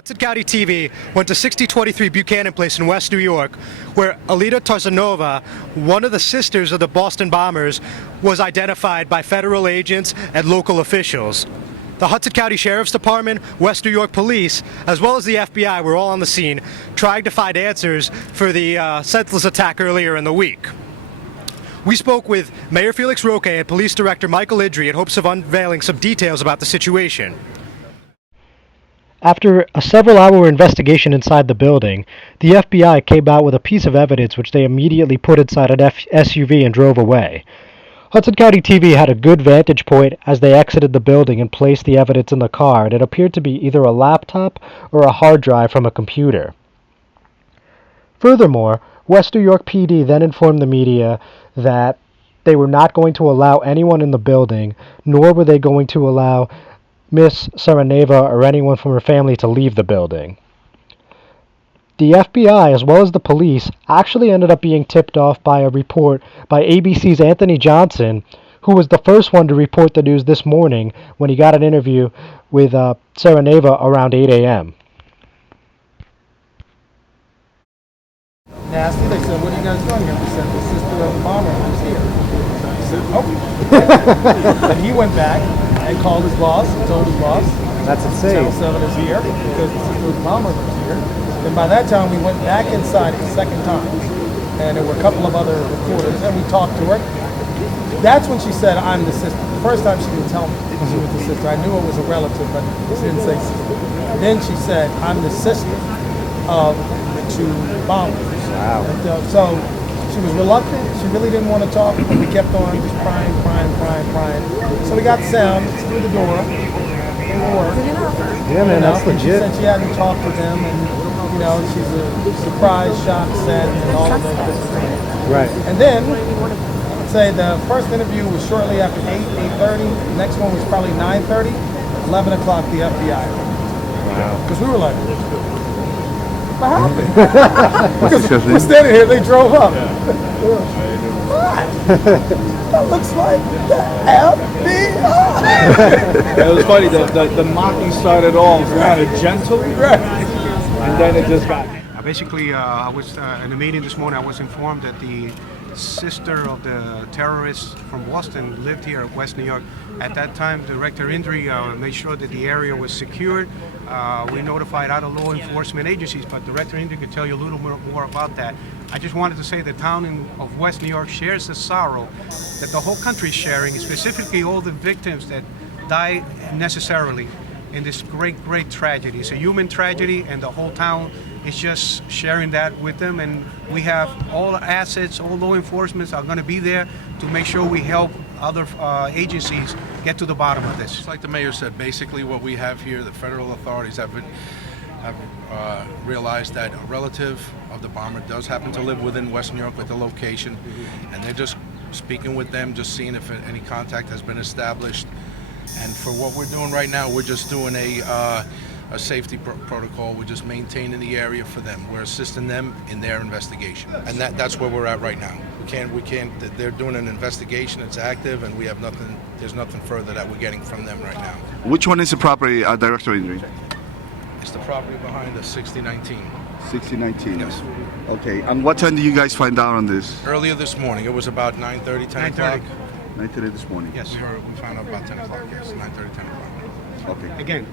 Hudson County TV went to 6023 Buchanan Place in West New York, where Alina Tsarnaeva, one of the sisters of the Boston bombers, was identified by federal agents and local officials. The Hudson County Sheriff's Department, West New York Police, as well as the FBI were all on the scene trying to find answers for the senseless attack earlier in the week. We spoke with Mayor Felix Roque and Police Director Michael Idry in hopes of unveiling some details about the situation. After a several-hour investigation inside the building, the FBI came out with a piece of evidence which they immediately put inside an SUV and drove away. Hudson County TV had a good vantage point as they exited the building and placed the evidence in the car, and it appeared to be either a laptop or a hard drive from a computer. Furthermore, West New York PD then informed the media that they were not going to allow anyone in the building, nor were they going to allow Miss Tsarnaeva or anyone from her family to leave the building. The FBI, as well as the police, actually ended up being tipped off by a report by ABC's Anthony Johnson, who was the first one to report the news this morning when he got an interview with Tsarnaeva around 8 a.m. Nasty, they said, what are you guys doing here? We said, the sister of the bomber was here. He said, oh. Then he went back and called his boss, and told his boss, That's insane. Channel 7 is here because the sister of the bomber was here. And by that time, we went back inside a second time. And there were a couple of other reporters, and we talked to her. That's when she said, I'm the sister. The first time she didn't tell me she was the sister. I knew it was a relative, but she didn't say sister. Then she said, I'm the sister of the two bombers. Wow. And, so she was reluctant. She really didn't want to talk, but we kept on just crying. So we got sound through the door. They were working. Yeah, man, that's legit. She said she hadn't talked to them, and she's a surprised, shocked, sad, and all of those different things. Right. And then, let's say the first interview was shortly after 8:30. The next one was probably 9:30. 11 o'clock, the FBI. Wow. Because we were like, what happened? Because we're standing here, they drove up. What? That looks like the FBI. It was funny, the mocking started off kind of gently, Right. and then it just got... Basically, I was in a meeting this morning. I was informed that the sister of the terrorists from Boston lived here at West New York. At that time, Director Indri made sure that the area was secured. We notified other law enforcement agencies, but Director Indri could tell you a little more about that. I just wanted to say the town of West New York shares the sorrow that the whole country is sharing, specifically all the victims that died necessarily in this great tragedy. It's a human tragedy, and the whole town is just sharing that with them. And we have all the assets, all law enforcement are going to be there to make sure we help other agencies get to the bottom of this. Just like the mayor said, basically what we have here, the federal authorities have realized that a relative of the bomber does happen to live within West New York with the location, and they're just speaking with them, just seeing if any contact has been established. And for what we're doing right now, we're just doing a safety protocol. We're just maintaining the area for them. We're assisting them in their investigation, and that's where we're at right now. We can't. They're doing an investigation. It's active, and we have nothing. There's nothing further that we're getting from them right now. Which one is the property, Director Indri? It's the property behind the 6019. 6019. Yes. Okay. And what time did you guys find out on this? Earlier this morning. It was about 9:30, 10 o'clock. 9:30 this morning. Yes, we found out about 10 o'clock. Yes, 9:30, 10 o'clock. Okay. Again,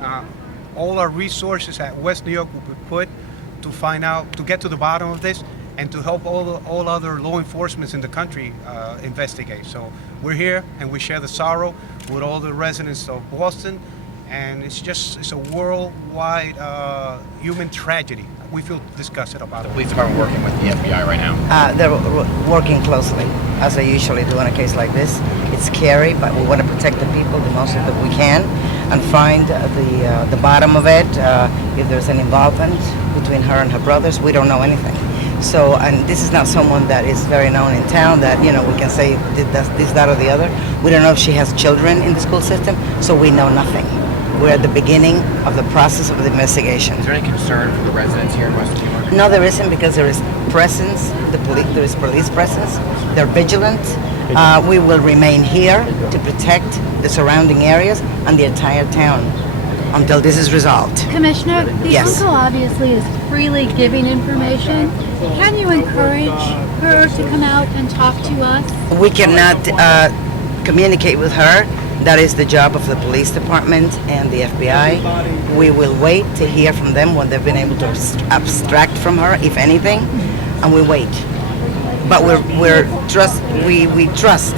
all our resources at West New York will be put to find out, to get to the bottom of this, and to help all other law enforcement in the country investigate. So we're here, and we share the sorrow with all the residents of Boston, and it's a worldwide human tragedy. We feel disgusted about it. The police department working with the FBI right now? They're working closely, as they usually do in a case like this. It's scary, but we want to protect the people the most that we can and find the bottom of it. If there's an involvement between her and her brothers, we don't know anything. So, and this is not someone that is very known in town that, we can say did this, that, or the other. We don't know if she has children in the school system, so we know nothing. We're at the beginning of the process of the investigation. Is there any concern for the residents here in West New York? No, there isn't, because there is presence. There is police presence. They're vigilant. We will remain here to protect the surrounding areas and the entire town. until this is resolved. Commissioner, the Yes. uncle obviously is freely giving information. Can you encourage her to come out and talk to us? We cannot communicate with her. That is the job of the police department and the FBI. We will wait to hear from them when they've been able to abstract from her, if anything, and we wait. But we trust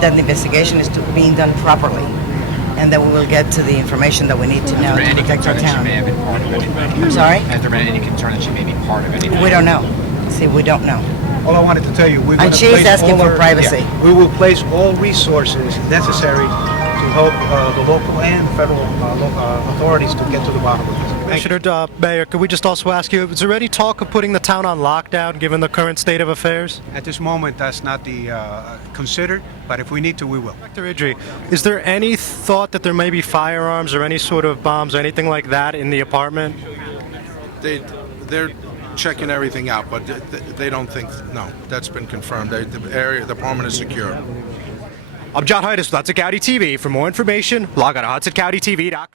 that the investigation is being done properly, and that we will get to the information that we need to know Has there to been any protect our concern that she town. may have been part of anything? I'm sorry? Has there been any concern that she may be part of anything? We don't know. See, we don't know. All I wanted to tell you, we're going And to she's place asking all for our- privacy. yeah, we will place all resources necessary to help the local and federal authorities to get to the bottom of this. Thank you. Commissioner Mayor, could we just also ask you, is there any talk of putting the town on lockdown given the current state of affairs? At this moment, that's not the considered, but if we need to, we will. Director Idri, is there any thought that there may be firearms or any sort of bombs or anything like that in the apartment? They're checking everything out, but they don't think, no, that's been confirmed. The apartment is secure. I'm John Heides with Hudson County TV. For more information, log on to HudsonCountyTV.com.